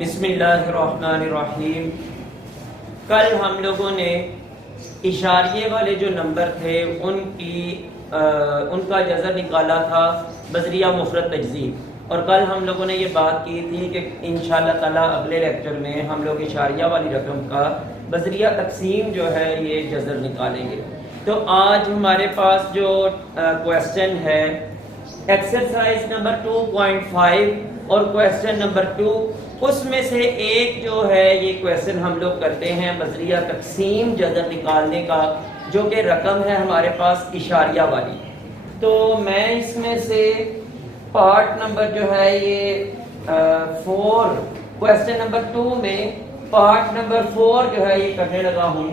बिस्मिल्लाहिर्रहमानिर्रहीम। कल हम लोगों ने इशारिये वाले जो नंबर थे उनका जज़र निकाला था बज़रिया मुफ़रद तजज़ीब। और कल हम लोगों ने ये बात की थी कि इंशाअल्लाह ताला अगले लेक्चर में हम लोग इशारिया वाली रकम का बज़रिया तक़सीम जो है ये जज़र निकालेंगे। तो आज हमारे पास जो क्वेश्चन है एक्सरसाइज नंबर 2.5 और क्वेश्चन नंबर 2, उसमें से एक जो है ये क्वेश्चन हम लोग करते हैं बज़रिया तक़सीम जज़र निकालने का, जो कि रकम है हमारे पास इशारिया वाली। तो मैं इसमें से पार्ट नंबर जो है ये 4 क्वेश्चन नंबर 2 में पार्ट नंबर 4 जो है ये करने लगा हूँ।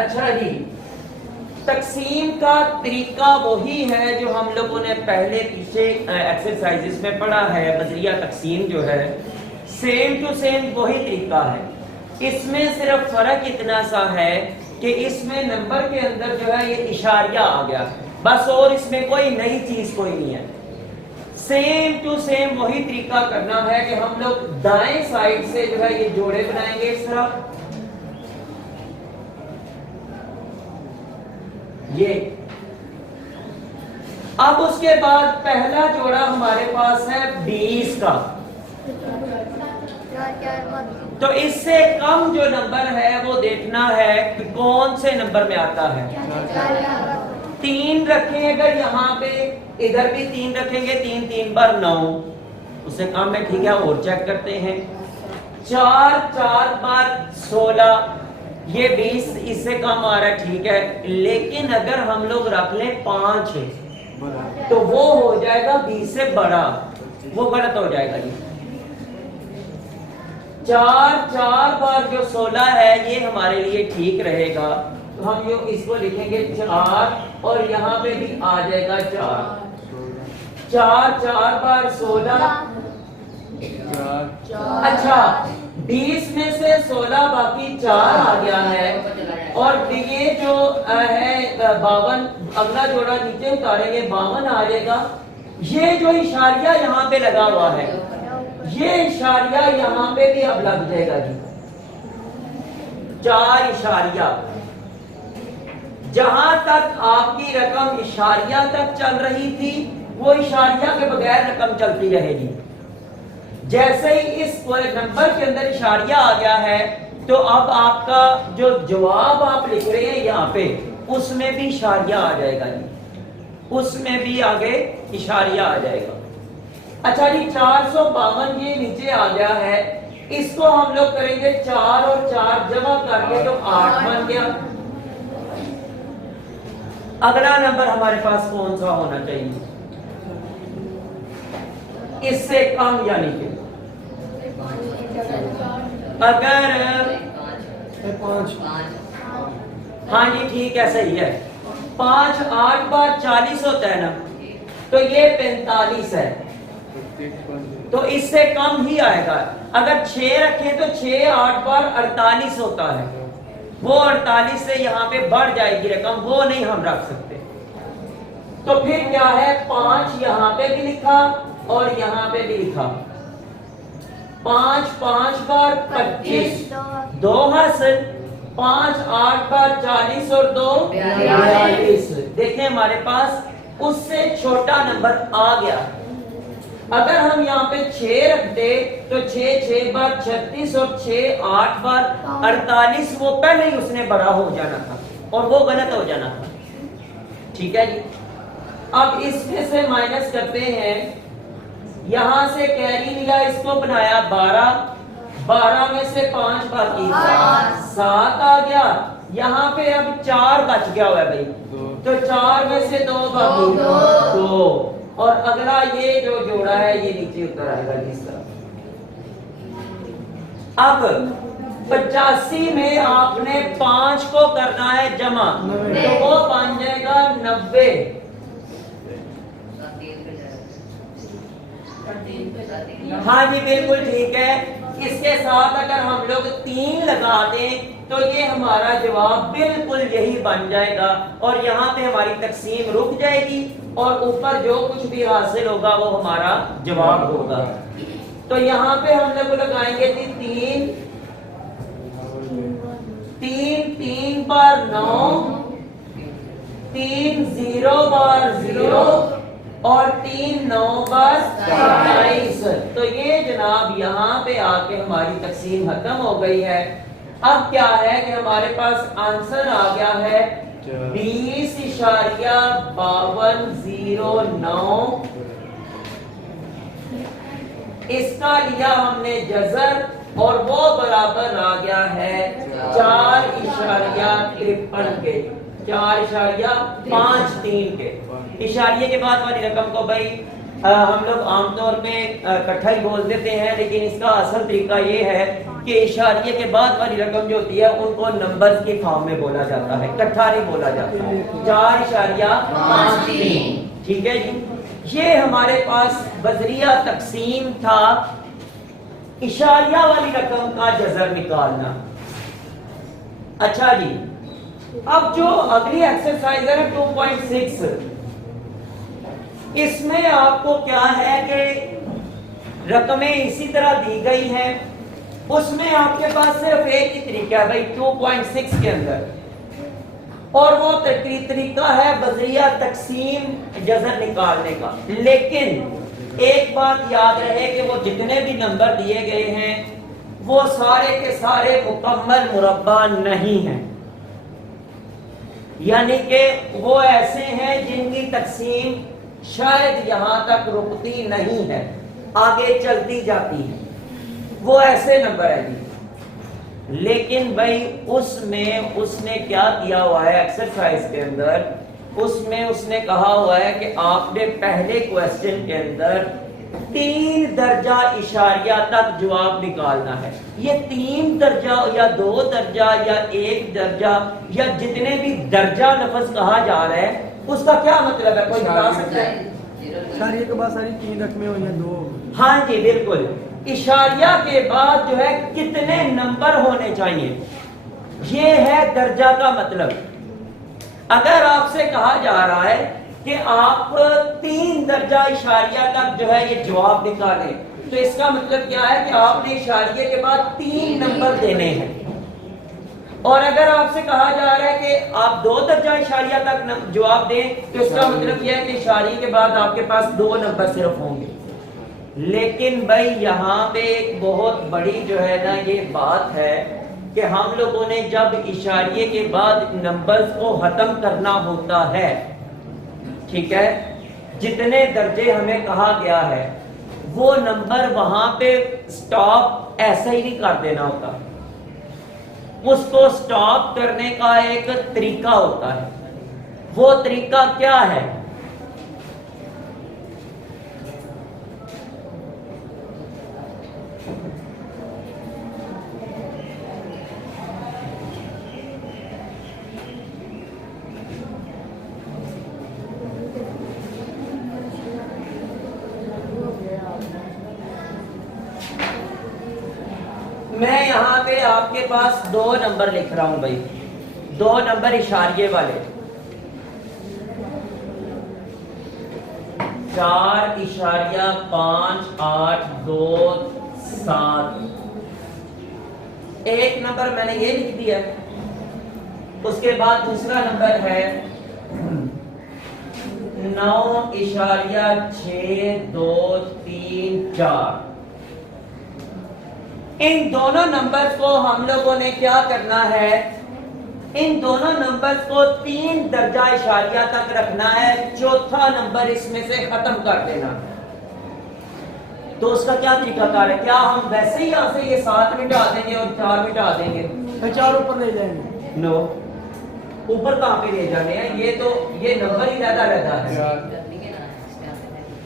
अच्छा जी, तकसीम का तरीका वही है जो हम लोगों ने पहले पीछे एक्सरसाइजेस में पढ़ा है। बज़रिया तकसीम जो है सेम टू सेम वही तरीका है। इसमें सिर्फ फर्क इतना सा है कि इसमें नंबर के अंदर जो है ये इशारिया आ गया बस, और इसमें कोई नई चीज कोई नहीं है। सेम टू सेम वही तरीका करना है कि हम लोग दाएं साइड से जो है ये जोड़े बनाएंगे इस तरह, ये। अब उसके बाद पहला जोड़ा हमारे पास है 20 का, तो इससे कम जो नंबर है वो देखना है कि कौन से नंबर में आता है। 3 रखें अगर यहाँ पे, इधर भी 3 रखेंगे, 3 3 बार 9, उससे कम है, ठीक है। और चेक करते हैं, 4 4 बार 16, ये 20 इससे कम आ रहा है, ठीक है। लेकिन अगर हम लोग रख लें 5 तो वो हो जाएगा 20 से बड़ा, वो गलत हो जाएगा जी। 4 4 बार जो 16 है ये हमारे लिए ठीक रहेगा, तो हम जो इसको लिखेंगे 4 और यहाँ पे भी आ जाएगा 4। 4 4 बार 16, अच्छा 20 में से 16 बाकी 4 आ गया है। और ये जो है 52, अगला जोड़ा नीचे उतारेंगे 52 आ जाएगा। ये जो इशारिया यहाँ पे लगा हुआ है, ये इशारिया यहाँ पे भी अब लग जाएगा जी। 4 इशारिया, जहां तक आपकी रकम इशारिया तक चल रही थी वो इशारिया के बगैर रकम चलती रहेगी। जैसे ही इस नंबर के अंदर इशारिया आ गया है तो अब आपका जो जवाब आप लिख रहे हैं यहाँ पे, उसमें भी इशारिया आ जाएगा जी, उसमें भी आगे इशारिया आ जाएगा। अच्छा जी, 452 ये नीचे आ गया है, इसको हम लोग करेंगे 4 और 4 जमा करके तो 8 बन गया। अगला नंबर हमारे पास कौन सा होना चाहिए, इससे कम, यानी कि अगर 5, हाँ जी ठीक है, सही है। 5 8 बार 40 होता है ना, तो ये 45 है, तो इससे कम ही आएगा। अगर 6 रखें तो 6 8 बार 48 होता है, वो 48 से यहाँ पे बढ़ जाएगी रकम, वो नहीं हम रख सकते। तो फिर क्या है, 5 यहाँ पे भी लिखा और यहाँ पे भी लिखा। 5 5 बार 25, 2 हासिल, 5 8 बार 40 और 2 42। देखें हमारे पास उससे छोटा नंबर आ गया। अगर हम यहाँ पे 6 रखते तो 6 6 बार 36 और 6 8 बार 48, वो पहले ही उसने बड़ा हो जाना था और वो गलत हो जाना था, ठीक है जी। अब इसमें से माइनस करते हैं, यहां से कैरी लिया, इसको बनाया 12, 12 में से 5 बाकी 7 आ गया। यहाँ पे अब 4 बच गया हुआ है भाई, तो 4 में से 2 बाकी 2, और अगला ये जो जोड़ा है ये नीचे उतर आएगा जिस तरह। अब 85 में आपने 5 को करना है जमा, तो वो बन जाएगा 90। हाँ जी बिल्कुल ठीक है। इसके साथ अगर हम लोग 3 लगा दें तो ये हमारा जवाब बिल्कुल यही बन जाएगा और यहाँ पे हमारी तकसीम रुक जाएगी और ऊपर जो कुछ भी हासिल होगा वो हमारा जवाब होगा। तो यहाँ पे हम लोग लगाएंगे 3 3 3 बार 9 3 0 बार 0 और 3 9 बार 27। तो ये जनाब यहाँ पे आके हमारी तकसीम खत्म हो गई है। अब क्या है कि हमारे पास आंसर आ गया है 20.5209। इसका लिया हमने जज़र और वो बराबर आ गया है 4.53 के, 4.53 के। इशारिये के बाद वाली रकम को भाई हम लोग आमतौर पे इकट्ठा ही बोल देते हैं, लेकिन इसका असल तरीका ये है कि इशारिये के बाद वाली रकम जो होती है उनको नंबर्स के फॉर्म में बोला जाता है, इकट्ठा नहीं बोला जाता है। 4.53 ठीक है जी। ये हमारे पास बजरिया तकसीम था इशारिया वाली रकम का जज़र निकालना। अच्छा जी, अब जो अगली एक्सरसाइज है 2.6, इसमें आपको क्या है कि रकमें इसी तरह दी गई हैं, उसमें आपके पास सिर्फ एक ही तरीका है भाई 2.6 के अंदर, और वो तरीका है बजरिया तकसीम जज़र निकालने का। लेकिन एक बात याद रहे कि वो जितने भी नंबर दिए गए हैं वो सारे के सारे मुकम्मल मुरब्बा नहीं हैं, यानी कि वो ऐसे हैं जिनकी तकसीम शायद यहां तक रुकती नहीं है, आगे चलती जाती है, वो ऐसे नंबर है जी। लेकिन भाई उसमें उसने क्या किया हुआ है एक्सरसाइज के अंदर, उसमें उसने कहा हुआ है कि आपने पहले क्वेश्चन के अंदर 3 दर्जा इशारिया तक जवाब निकालना है। ये 3 दर्जा या 2 दर्जा या 1 दर्जा या जितने भी दर्जा लफ्ज कहा जा रहा है उसका क्या मतलब है, कोई बता सकता है? इशारिया के बाद सारी 3 रकमें हो या 2? हाँ जी बिल्कुल, इशारिया के बाद जो है कितने नंबर होने चाहिए, ये है दर्जा का मतलब। अगर आपसे कहा जा रहा है कि आप 3 दर्जा इशारिया तक जो है ये जवाब निकालें, तो इसका मतलब क्या है कि आपने इशारिये के बाद 3 नंबर देने हैं। और अगर आपसे कहा जा रहा है कि आप 2 दर्जा इशारिया तक जवाब दें, तो इसका मतलब यह है कि इशारिये के बाद आपके पास 2 नंबर सिर्फ होंगे। लेकिन भाई यहाँ पे एक बहुत बड़ी जो है ना ये बात है कि हम लोगों ने जब इशारिये के बाद नंबर्स को खत्म करना होता है, ठीक है, जितने दर्जे हमें कहा गया है वो नंबर वहां पे स्टॉप ऐसा ही नहीं कर देना होता, उसको स्टॉप करने का एक तरीका होता है। वो तरीका क्या है? मैं यहाँ पे आपके पास 2 नंबर लिख रहा हूं भाई, 2 नंबर इशारिये वाले, 4.5827। एक नंबर मैंने ये लिख दिया, उसके बाद दूसरा नंबर है 9.6234। इन दोनों नंबर्स को हम लोगों ने क्या करना है, इन दोनों नंबर्स को 3 दर्जा इशारिया तक रखना है, चौथा नंबर इसमें से खत्म कर देना। तो उसका क्या तरीकाकार है? क्या हम वैसे ही यहां से ये 7 मिटा देंगे और 4 मिटा देंगे? 4 ऊपर ले जाएंगे? नो, ऊपर कहां पे ले जाने हैं? ये तो ये नंबर ही रहता रहता है,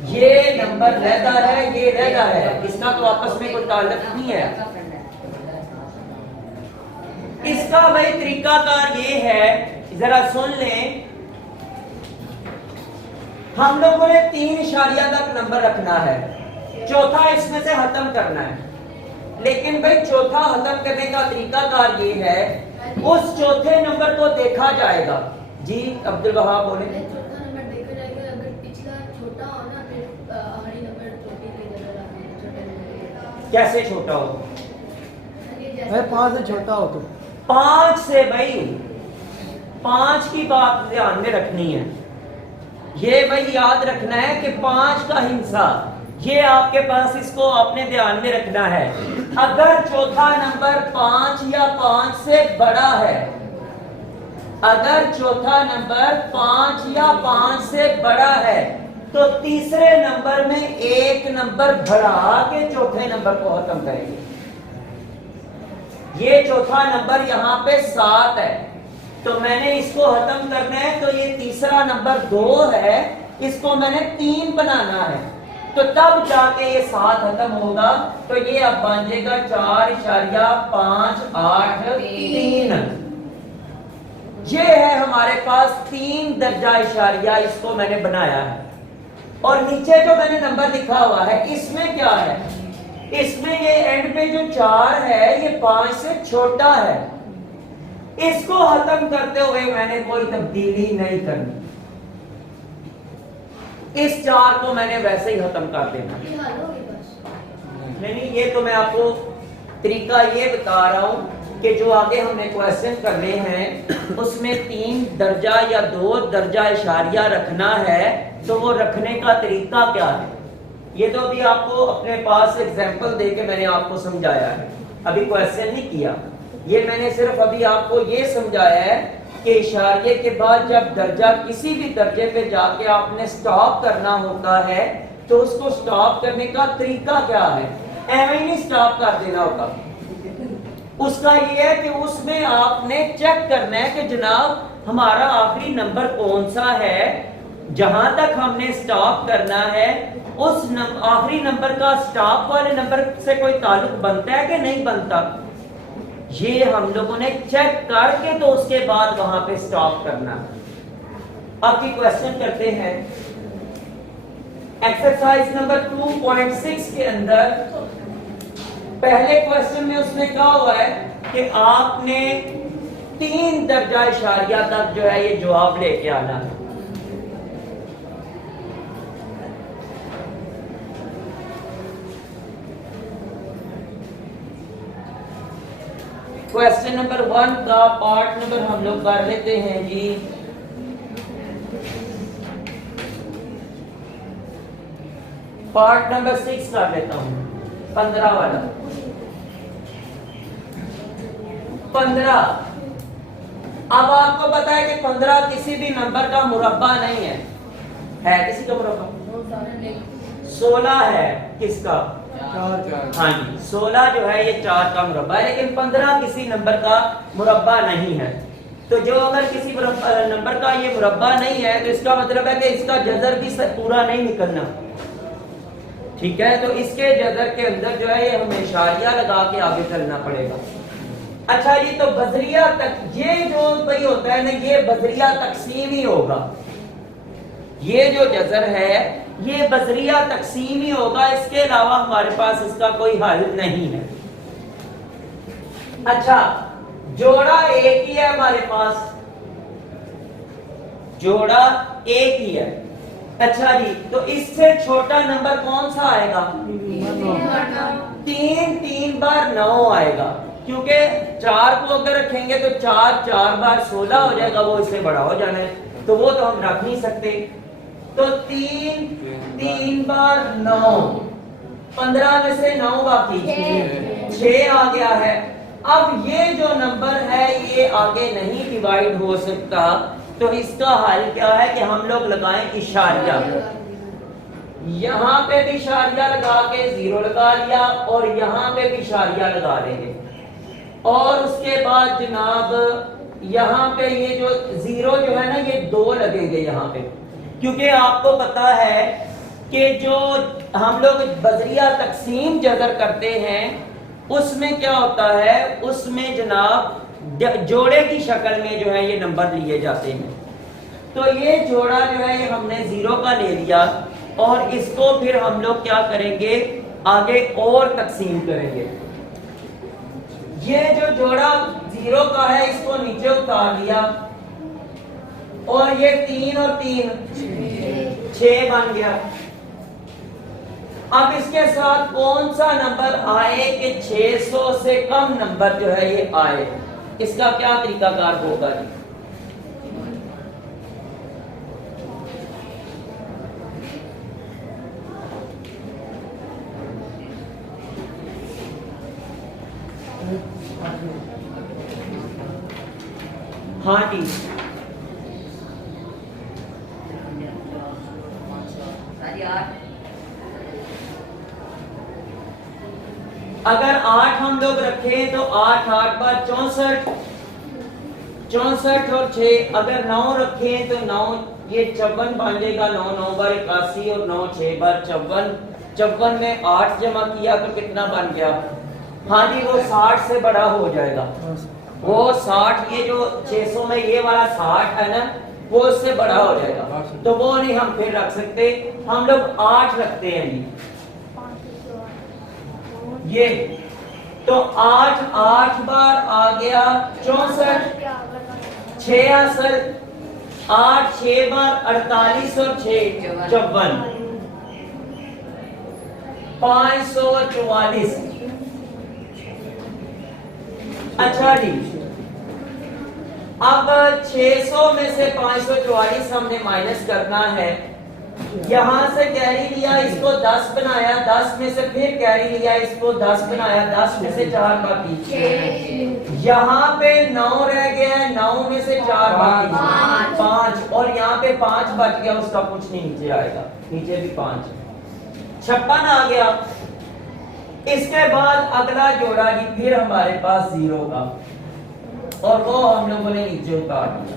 ये नंबर रहता है, ये रहता है, इसका तो आपस में कोई ताल्लुक नहीं है। इसका भाई तरीकाकार ये है, जरा सुन लें, हम लोगों ने 3 इशारिया तक नंबर रखना है। चौथा इसमें से खत्म करना है, लेकिन भाई चौथा खत्म करने का तरीकाकार ये है, उस चौथे नंबर को देखा जाएगा। जी अब्दुल वहाब बोले। चौथा नंबर देखा जाएगा, अगर पिछला छोटा हो ना फिर आखिरी नंबर छोटे की जगह रखना, छोटे नंबर। कैसे छोटा हो? अरे 5 से छोटा हो तो 5 से भाई, 5 की बात ध्यान में रखनी है। ये भाई याद रखना है कि 5 का हिस्सा, ये आपके पास, इसको आपने ध्यान में रखना है। अगर चौथा नंबर 5 या 5 से बड़ा है, अगर चौथा नंबर 5 या 5 से बड़ा है, तो तीसरे नंबर में एक नंबर बढ़ा के चौथे नंबर को खत्म करेंगे। ये चौथा नंबर यहाँ पे 7 है, तो मैंने इसको खत्म करना है, तो ये तीसरा नंबर 2 है, इसको मैंने 3 बनाना है, तो तब जाके ये 7 खत्म होगा। तो ये अब बन जाएगा 4.583। ये है हमारे पास 3 दर्जा इशारिया, इसको मैंने बनाया है। और नीचे जो मैंने नंबर लिखा हुआ है, इसमें क्या है? इसमें ये एंड पे जो 4 है, ये 5 से छोटा है। इसको खत्म करते हुए मैंने कोई तब्दीली नहीं करनी, इस 4 को मैंने वैसे ही खत्म कर देना। ये हल हो गई बस। नहीं, ये तो मैं आपको तरीका ये बता रहा हूं कि जो आगे हमने क्वेश्चन करने हैं उसमें 3 दर्जा या 2 दर्जा इशारिया रखना है, तो वो रखने का तरीका क्या है, ये तो अभी आपको अपने पास एग्जांपल देके मैंने आपको समझाया है, अभी क्वेश्चन नहीं किया। ये मैंने सिर्फ अभी आपको ये समझाया है कि इशारे के बाद जब दर्जा किसी भी दर्जे पे जाके आपने स्टॉप करना होता है, तो उसको स्टॉप करने का तरीका क्या है। ऐਵੇਂ ही नहीं स्टॉप कर देना होगा, उसका ये है कि उसमें आपने चेक करना है कि जनाब हमारा आखिरी नंबर कौन सा है, जहां तक हमने स्टॉप करना है उस आखिरी नंबर का स्टॉप वाले नंबर से कोई ताल्लुक बनता है कि नहीं बनता। ये हम लोगों ने चेक करके तो उसके बाद वहां पे स्टॉप करना। अब ये क्वेश्चन करते हैं एक्सरसाइज नंबर 2.6 के अंदर। पहले क्वेश्चन में उसने कहा हुआ है कि आपने 3 दर्जा इशारिया तक जो है ये जवाब लेके आना है। क्वेश्चन नंबर 1 का पार्ट नंबर हम लोग कर लेते हैं जी। पार्ट नंबर 6 कर लेता हूं, 15 वाला। 15, अब आपको पता है कि 15 किसी भी नंबर का मुरब्बा नहीं है किसी का मुरब्बा? 16 है किसका? 4 हाँ जी, 16 जो है ये 4 का मुरब्बा है, लेकिन 15 किसी नंबर का मुरब्बा नहीं है। तो जो अगर किसी नंबर का ये मुरब्बा नहीं है, तो इसका मतलब है कि इसका जज़र भी पूरा नहीं निकलना। ठीक है, तो इसके जज़र के अंदर जो है ये हमें इशारिया लगा के आगे चलना पड़ेगा। अच्छा, ये तो बजरिया तक, ये जो भाई होता है ना, ये बजरिया तकसीम ही होगा। ये जो जज़र है ये बजरिया तकसीम ही होगा, इसके अलावा हमारे पास इसका कोई हल नहीं है। अच्छा, जोड़ा एक ही है हमारे पास, जोड़ा एक ही है। अच्छा जी, तो इससे छोटा नंबर कौन सा आएगा? 3 बार 9 आएगा, क्योंकि 4 को अगर रखेंगे तो 4 बार 16 हो जाएगा, वो इससे बड़ा हो जाना है, तो वो तो हम रख नहीं सकते। तो 3 बार 9, 15 में से 9 बाकी 6 आ गया है। अब ये जो नंबर है ये आगे नहीं डिवाइड हो सकता, तो इसका हल क्या है कि हम लोग लगाएं इशारिया। यहाँ पे भी इशारिया लगा के 0 लगा लिया, और यहाँ पे भी इशारिया लगा लेंगे, और उसके बाद जनाब यहाँ पे ये जो 0 जो है ना, ये 2 लगेंगे यहाँ पे, क्योंकि आपको पता है कि जो हम लोग बजरिया तकसीम जज़र करते हैं उसमें क्या होता है, उसमें जनाब जोड़े की शक्ल में जो है ये नंबर लिए जाते हैं। तो ये जोड़ा जो है ये हमने 0 का ले लिया, और इसको फिर हम लोग क्या करेंगे, आगे और तकसीम करेंगे। ये जो जोड़ा 0 का है इसको नीचे उतार लिया, और ये 3 और 3 6 बन गया। अब इसके साथ कौन सा नंबर आए कि 600 से कम नंबर जो है ये आए, इसका क्या तरीकाकार होगा जी? हाँ जी, अगर 8 हम लोग रखें तो 8 8 बार 64, 64 और 6, अगर 9 रखें तो 9 ये 54 बन जाएगा, 9 9 बार 81 और 9 6 बार 54, 54 में 8 जमा किया तो कितना बन गया? हाँ जी, वो 60 से बड़ा हो जाएगा, वो 60, ये जो 600 में ये वाला 60 है ना, वो उससे बड़ा हो जाएगा, तो वो नहीं हम फिर रख सकते, हम लोग 8 रखते हैं जी। ये तो 8 8 बार आ गया 64, 66, 8 6 बार 48 और 6 54, 544। अच्छा जी, अब 600 में से 544 हमने माइनस करना है। यहां से कैरी लिया, इसको 10 बनाया, 10 में से फिर कैरी लिया, इसको 10 बनाया, 10 में से 4 बाकी, यहाँ पे 9 रह गया है, 9 में से 4 बाकी 5, और यहाँ पे 5 बच गया, उसका कुछ नहीं नीचे आएगा, नीचे भी 5, 56 आ गया। इसके बाद अगला जोड़ा जी फिर हमारे पास 0 का, और वो हम लोगों ने नीचे उतार दिया।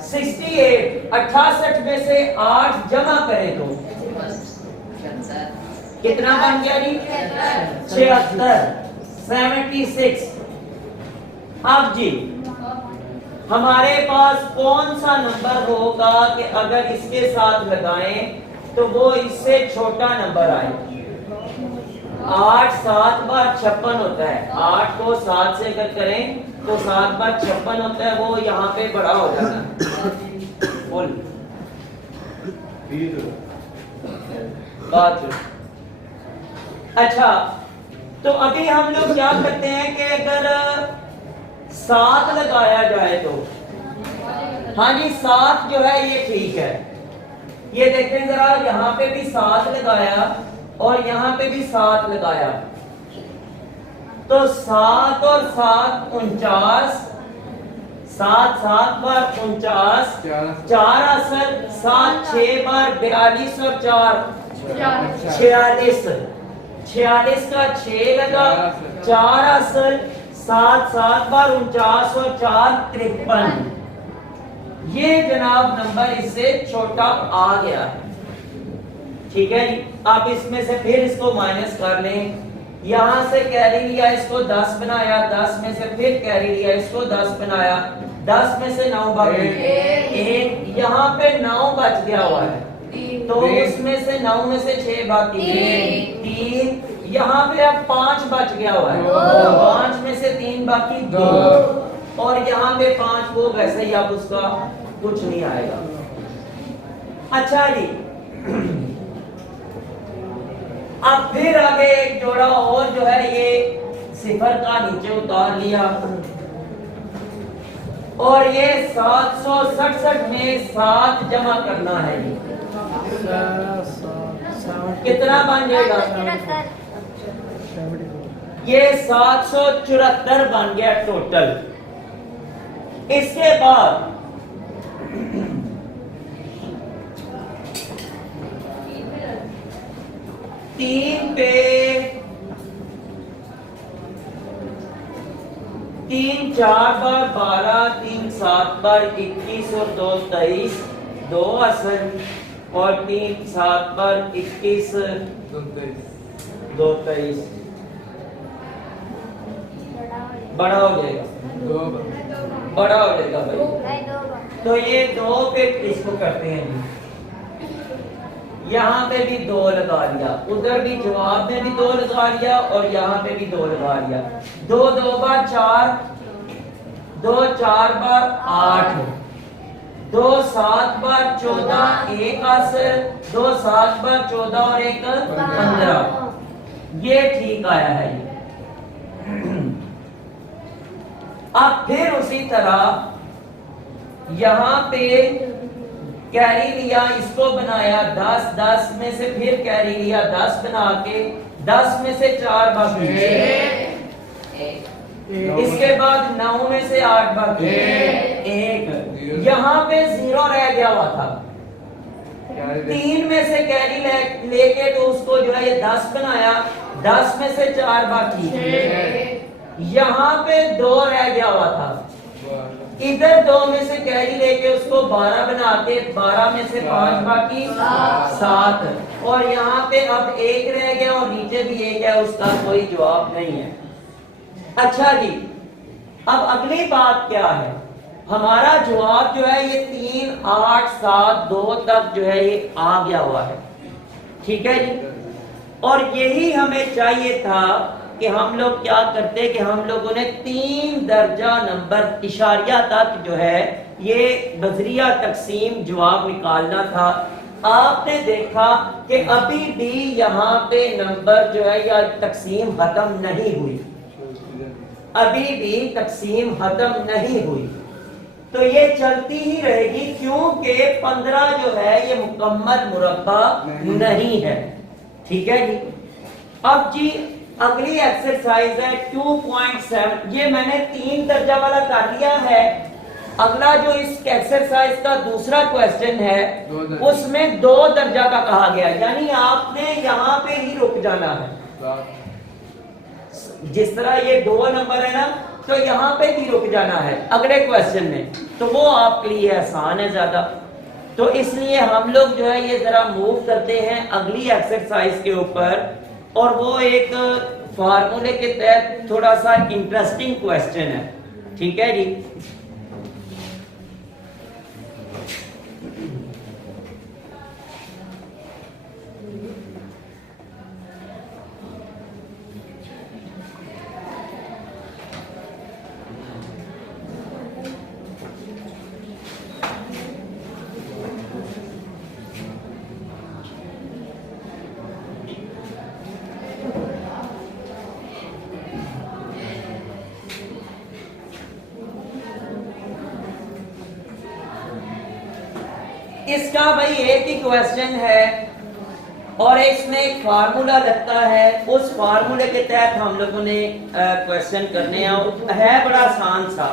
68, 68 में से 8 जमा करें तो कितना बन गया जी? 76, 76। अब जी हमारे पास कौन सा नंबर होगा कि अगर इसके साथ लगाएं तो वो इससे छोटा नंबर आए? 8 7 बार 56 होता है, 8 को 7 से अगर करें तो 7 बार 56 होता है, वो यहाँ पे बड़ा हो जाता है। बोल बात। अच्छा, तो अभी हम लोग क्या करते हैं कि अगर 7 लगाया जाए तो, हाँ जी 7 जो है ये ठीक है, ये देखें जरा, यहाँ पे भी 7 लगाया और यहाँ पे भी 7 लगाया, तो 7 और 7 49, 7 7 बार 49, 4 असल, 7 6 बार 42 और 4 46, 46 का 6 लगा, 4 असल, 7 7 बार 49 और 4 53। ये जनाब नंबर इससे छोटा आ गया, ठीक है जी। आप इसमें से फिर इसको माइनस कर लें, यहां से कैरी लिया, इसको 10 बनाया, 10 में से फिर कैरी लिया, इसको 10 बनाया, 10 में से 9 बाकी, 1 यहाँ पे 9 बच गया हुआ है, तो उसमें से 9 में से 6 बाकी, 3, यहाँ पे अब 5 बच गया हुआ है, 5 में से 3 बाकी 2, और यहाँ पे 5 को वैसे ही अब उसका कुछ नहीं आएगा। अच्छा जी, अब फिर आगे एक जोड़ा और जो है ये 0 का नीचे उतार लिया, और ये 767 में 7 जमा करना है जी, कितना बन जाएगा? ये 774 बन गया टोटल। इसके बाद 3 पे 3 4 बार 12, 3 7 बार 21 और 2 23, 2 असल, और 3 7 बार 21, 2 23 बड़ा हो जाएगा, बड़ा हो जाएगा भाई। तो ये 2 पे इसको करते हैं, यहाँ पे भी 2 लगा लिया, उधर भी जवाब में भी 2 लगा लिया और यहाँ पे भी 2 लगा लिया। 2 2 बार 4, 2 4 बार 8, 2 7 बार 14, 1 आसर, 2 7 बार 14 और 1 15। ये ठीक आया है ये। अब फिर उसी तरह यहाँ पे कैरी लिया, इसको बनाया 10, 10 में से फिर कैरी लिया 10 बना के, 10 में से 4 बाकी, इसके बाद 9 में से 8 बाकी, 1। यहाँ पे 0 रह गया हुआ था, 3 में से कैरी लेके तो उसको जो है ये 10 बनाया, 10 में से 4 बाकी, यहाँ पे 2 रह गया हुआ था, इधर 2 में से कैरी लेके उसको 12 बना के, 12 में से 5 बाकी 7, और यहाँ पे अब 1 रह गया और नीचे भी 1 है, उसका कोई जवाब नहीं है। अच्छा जी, अब अगली बात क्या है, हमारा जवाब जो है ये 3 8 7 2 तक जो है ये आ गया हुआ है, ठीक है जी। और यही हमें चाहिए था कि हम लोग क्या करते कि हम लोगों ने 3 दर्जा नंबर इशारिया तक जो है ये बजरिया तकसीम जवाब निकालना था। आपने देखा कि अभी भी यहाँ पे नंबर जो है या तकसीम खत्म नहीं हुई, अभी भी तकसीम खत्म नहीं हुई, तो ये चलती ही रहेगी क्योंकि 15 जो है ये मुकम्मल मुरब्बा नहीं है, ठीक है जी। अब जी अगली एक्सरसाइज है 2.7, ये मैंने 3 दर्जा वाला कर लिया है। अगला जो इस एक्सरसाइज का दूसरा क्वेश्चन है उसमें 2 दर्जा का कहा गया, यानी आपने यहाँ पे ही रुक जाना है। जिस तरह ये 2 नंबर है ना, तो यहाँ पे भी रुक जाना है अगले क्वेश्चन में, तो वो आपके लिए आसान है ज्यादा। तो इसलिए हम लोग जो है ये जरा मूव करते हैं अगली एक्सरसाइज के ऊपर, और वो एक फार्मूले के तहत थोड़ा सा इंटरेस्टिंग क्वेश्चन है, ठीक है जी। इसका भाई एक ही क्वेश्चन है और इसमें एक फार्मूला लगता है, उस फार्मूले के तहत हम लोगों ने क्वेश्चन करने है बड़ा आसान सा।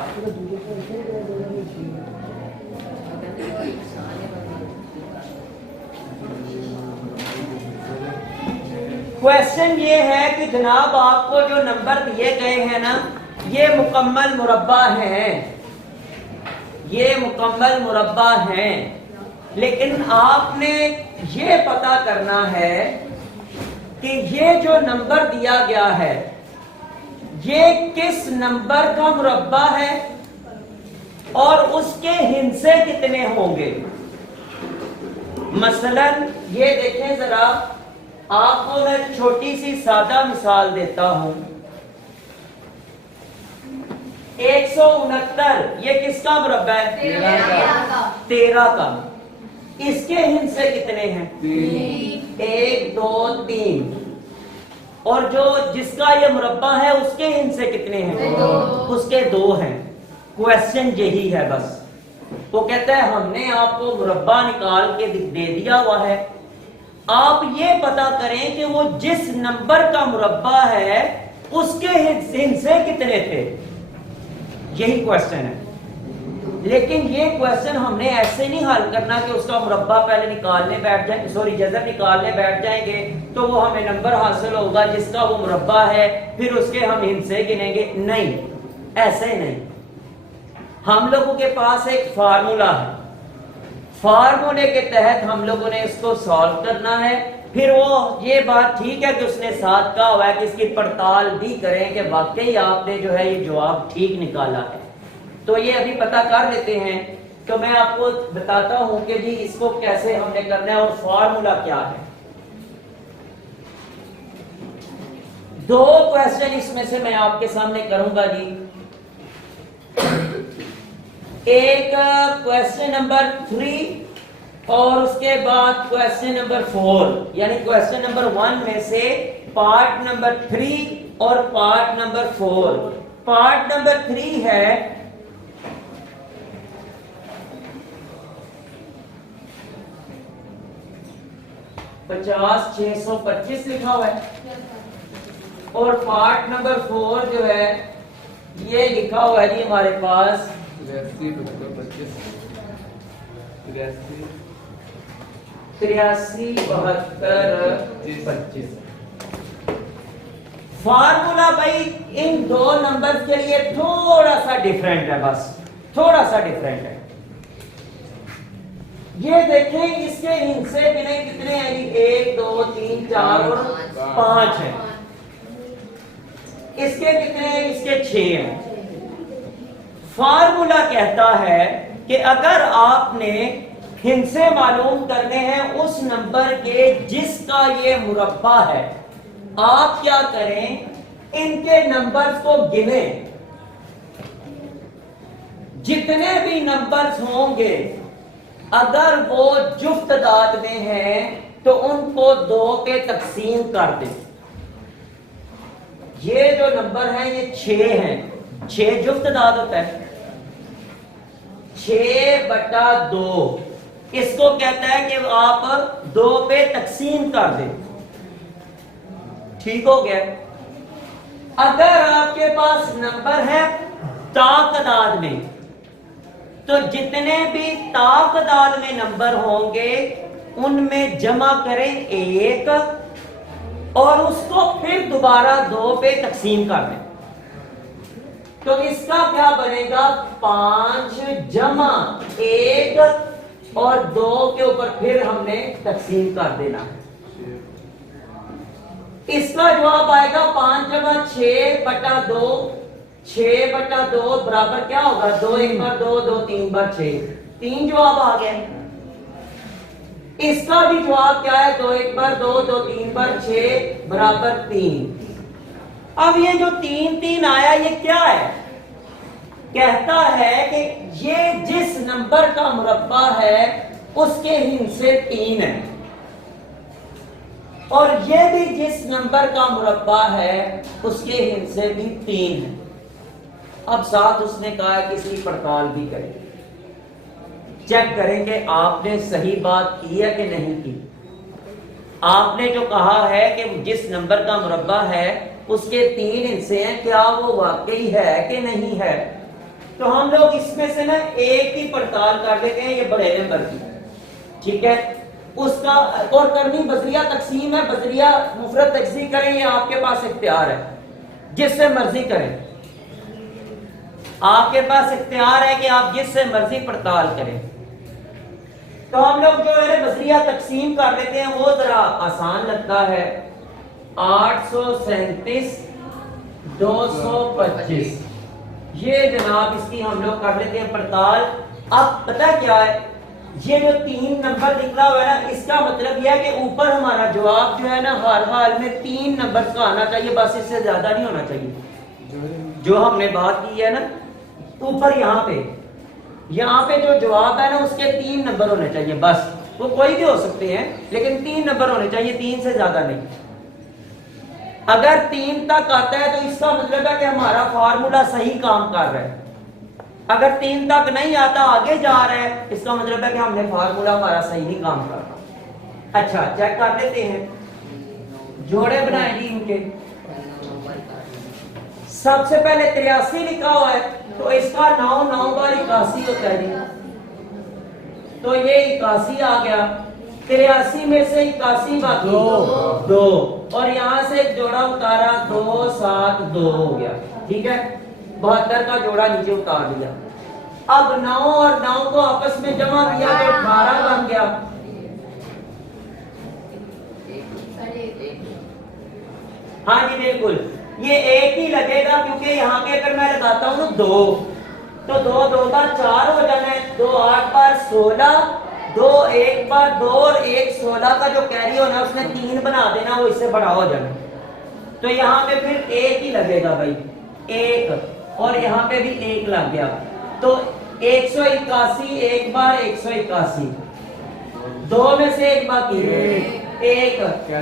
क्वेश्चन ये है कि जनाब आपको जो नंबर दिए गए हैं ना, ये मुकम्मल मुरब्बा हैं, ये मुकम्मल मुरब्बा हैं, लेकिन आपने ये पता करना है कि ये जो नंबर दिया गया है ये किस नंबर का मुरब्बा है और उसके हिस्से कितने होंगे। मसलन ये देखें जरा, आपको मैं छोटी सी सादा मिसाल देता हूं। 169 ये किसका मुरब्बा है? 13 का। इसके हिस्से कितने हैं? 1 2 3। और जो जिसका ये मुरब्बा है उसके हिस्से कितने हैं? उसके 2 हैं। क्वेश्चन यही है बस। वो कहता है हमने आपको मुरब्बा निकाल के दे दिया हुआ है, आप ये पता करें कि वो जिस नंबर का मुरब्बा है उसके हिस्से कितने थे। यही क्वेश्चन है। लेकिन ये क्वेश्चन हमने ऐसे नहीं हल करना कि उसका मुरब्बा पहले निकालने बैठ जाए, सॉरी जज़र निकालने बैठ जाएंगे तो वो हमें नंबर हासिल होगा जिसका वो मुरब्बा है, फिर उसके हम हिस्से गिनेंगे। नहीं, ऐसे नहीं। हम लोगों के पास एक फार्मूला है, फार्मूले के तहत हम लोगों ने इसको सॉल्व करना है। फिर वो ये बात ठीक है कि उसने साथ कहा हुआ है कि इसकी पड़ताल भी करें कि वाकई आपने जो है ये जवाब ठीक निकाला है। तो ये अभी पता कर लेते हैं तो मैं आपको बताता हूं कि जी इसको कैसे हमने करना है और फॉर्मूला क्या है। दो क्वेश्चन इसमें से मैं आपके सामने करूंगा जी। एक क्वेश्चन नंबर 3 और उसके बाद क्वेश्चन नंबर 4, यानी क्वेश्चन नंबर 1 में से पार्ट नंबर 3 और पार्ट नंबर 4। पार्ट नंबर 3 है 50,625 लिखा हुआ है, और पार्ट नंबर 4 जो है ये लिखा हुआ है जी हमारे पास 83,72,25। फार्मूला भाई इन दो नंबर्स के लिए थोड़ा सा डिफरेंट है, बस थोड़ा सा डिफरेंट है। ये देखें इसके हिस्से गिने कितने हैं, 1 2 3 4 और 5 है। इसके कितने हैं, इसके 6 हैं। फार्मूला कहता है कि अगर आपने हिस्से मालूम करने हैं उस नंबर के जिसका ये मुरब्बा है, आप क्या करें, इनके नंबर्स को गिने। जितने भी नंबर्स होंगे अगर वो जुफ्त दाद में हैं तो उनको 2 पे तकसीम कर दें। ये जो नंबर है ये 6 हैं, 6 जुफ्त दाद होता है, 6/2 इसको कहता है कि आप 2 पे तकसीम कर दें। ठीक हो गया। अगर आपके पास नंबर है ताकदाद में, तो जितने भी ताकदाद में नंबर होंगे उनमें जमा करें 1 और उसको फिर दोबारा 2 पे तकसीम कर दें। तो इसका क्या बनेगा, 5 जमा 1 और 2 के ऊपर फिर हमने तकसीम कर देना है। इसका जवाब आएगा 5 जमा 6/2, 6/2 बराबर क्या होगा, 2 1 बार 2, 2 3 बार 6, 3 जवाब आ गया। इसका भी जवाब क्या है, 2 1 बार 2, 2 3 बार 6 बराबर 3। अब ये जो 3 3 आया ये क्या है, कहता है कि ये जिस नंबर का मुरब्बा है उसके हिस्से 3 है, और ये भी जिस नंबर का मुरब्बा है उसके हिस्से भी 3 है। अब साथ उसने कहा कि इसकी पड़ताल भी करें, चेक करेंगे आपने सही बात की है कि नहीं की। आपने जो कहा है कि जिस नंबर का मुरब्बा है उसके 3 हिस्से हैं, क्या वो वाकई है कि नहीं है। तो हम लोग इसमें से ना एक ही पड़ताल कर देते हैं, ये बड़े नंबर की, ठीक है। उसका और करनी बजरिया तकसीम है, बजरिया मुफरत तकसीम करें, ये आपके पास इख्तियार है, जिससे मर्जी करें। आपके पास इख्तियार है कि आप जिससे मर्जी पड़ताल करें। तो हम लोग जो है बजरिया तकसीम कर लेते हैं, वो जरा आसान लगता है। 837 225 ये जनाब इसकी हम लोग कर लेते हैं पड़ताल। अब पता क्या है, ये जो 3 नंबर निकला हुआ है ना, इसका मतलब यह है कि ऊपर हमारा जवाब जो है ना हर हाल में 3 नंबर का आना चाहिए, बस इससे ज्यादा नहीं होना चाहिए। जो हमने बात की है ना ऊपर यहाँ पे जो जवाब है ना उसके 3 नंबर होने चाहिए, बस। वो कोई भी हो सकते हैं लेकिन 3 नंबर होने चाहिए, 3 से ज्यादा नहीं। अगर 3 तक आता है तो इसका मतलब है कि हमारा फार्मूला सही काम कर रहा है। अगर 3 तक नहीं आता, आगे जा रहा है, इसका मतलब है कि हमने फार्मूला हमारा सही नहीं काम कर रहा। अच्छा, चेक कर लेते हैं, जोड़े बनाए जी इनके। सबसे पहले 83 लिखा हुआ है, तो इसका 9 9 बार 81 होता है जी, तो ये 81 आ गया। 83 में से 81 बाकी 2, और यहां से एक जोड़ा उतारा, 2 7 2 हो गया, ठीक है। 72 का जोड़ा नीचे उतार दिया। अब 9 और 9 को आपस में जमा किया तो 18 बन गया। हाँ जी बिल्कुल, ये एक ही लगेगा क्योंकि यहाँ पे अगर मैं लगाता हूँ 2 तो 2 2 बार 4 हो जाना है, 2 8 बार 16, 2 1 बार 2 और 1 16 का जो कैरी होना है उसने 3 बना देना, वो इससे बड़ा हो जाना। तो यहाँ पे फिर 1 ही लगेगा भाई, 1, और यहाँ पे भी 1 लग गया। तो 181 एक बार 181, 2 में से 1 बाकी, 1,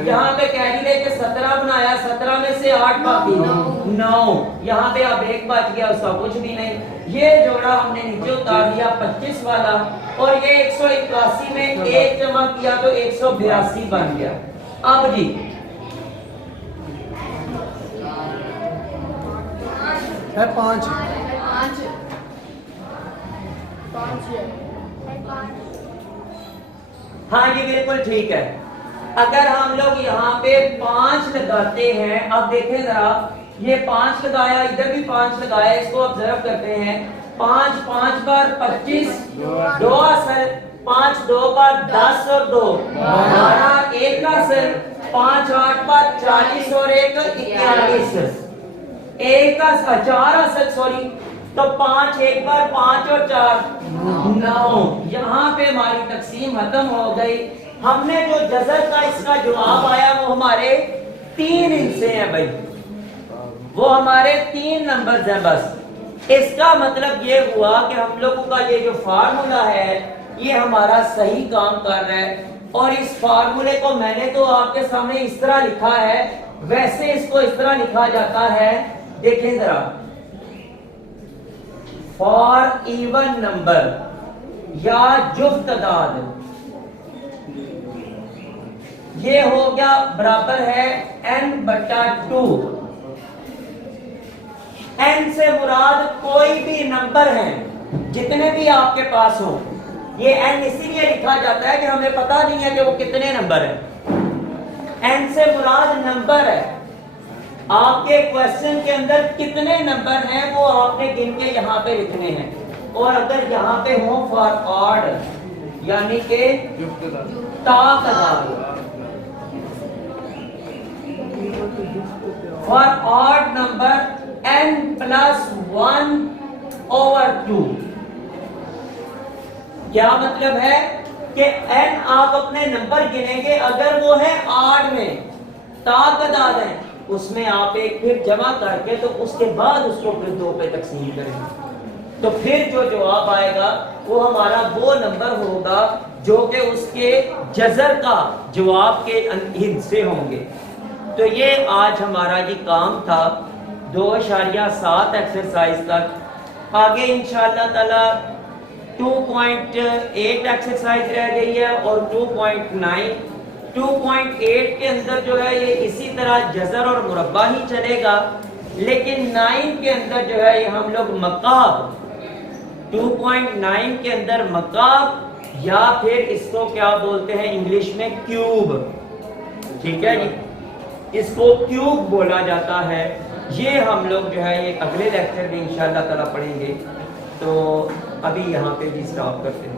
यहाँ पे कैरी लेके 17 बनाया, 17 में से 8 बाकी, 9, यहाँ पे अब 1 बच गया, उसका कुछ भी नहीं। ये जोड़ा हमने नीचे उतार दिया 25 वाला, और ये 181 में 1 जमा किया तो 182 बन गया। अब जी है 5 हाँ जी बिल्कुल ठीक है। अगर हम लोग यहाँ पे 5 लगाते हैं, अब देखें जरा, ये 5 लगाया, इधर भी 5 लगाया, इसको ऑब्जर्व करते हैं। 5 5 बार 25, 2 असल, 5 2 बार 10 और 2 12, 1 असल, 5 8 बार 40 और 1 41, 4 असल, सॉरी, तो 5 1 बार 5 और 4 9। यहाँ पे हमारी तकसीम खत्म हो गई। हमने जो जज़र का इसका जवाब आया वो हमारे 3 हिस्से हैं भाई, वो हमारे 3 नंबर्स हैं बस। इसका मतलब ये हुआ कि हम लोगों का ये जो फार्मूला है ये हमारा सही काम कर रहा है। और इस फार्मूले को मैंने तो आपके सामने इस तरह लिखा है, वैसे इसको इस तरह लिखा जाता है, देखें जरा, फॉर इवन नंबर या जुफ्त तादाद, ये हो गया बराबर है n/2। n से मुराद कोई भी नंबर है, जितने भी आपके पास हो। ये n इसीलिए लिखा जाता है कि हमें पता नहीं है कि वो कितने नंबर है। n से मुराद नंबर है। आपके क्वेश्चन के अंदर कितने नंबर हैं वो आपने गिन के यहाँ पे लिखने हैं। और अगर यहाँ पे हो फॉर ऑड, यानी के तादाद, फॉर ऑड नंबर n+1/2। क्या मतलब है कि n आप अपने नंबर गिनेंगे, अगर वो है ऑड में, तादाद है, उसमें आप एक फिर जमा करके तो उसके बाद उसको फिर 2 पे तकसीम करेंगे, तो फिर जो जवाब आएगा वो हमारा वो नंबर होगा जो कि उसके जज़र का जवाब के हिस्से होंगे। तो ये आज हमारा जी काम था 2.7 एक्सरसाइज तक। आगे इंशाअल्लाह ताला 2.8 एक्सरसाइज रह गई है और 2.9। 2.8 के अंदर जो है ये इसी तरह जज़र और मुरब्बा ही चलेगा, लेकिन 9 के अंदर जो है ये हम लोग मकाब, 2.9 के अंदर मकाब या फिर इसको क्या बोलते हैं इंग्लिश में क्यूब, ठीक है जी, इसको क्यूब बोला जाता है। ये हम लोग जो है ये अगले लेक्चर में इंशाअल्लाह ताला पढ़ेंगे। तो अभी यहाँ पे जी स्टॉप करते हैं।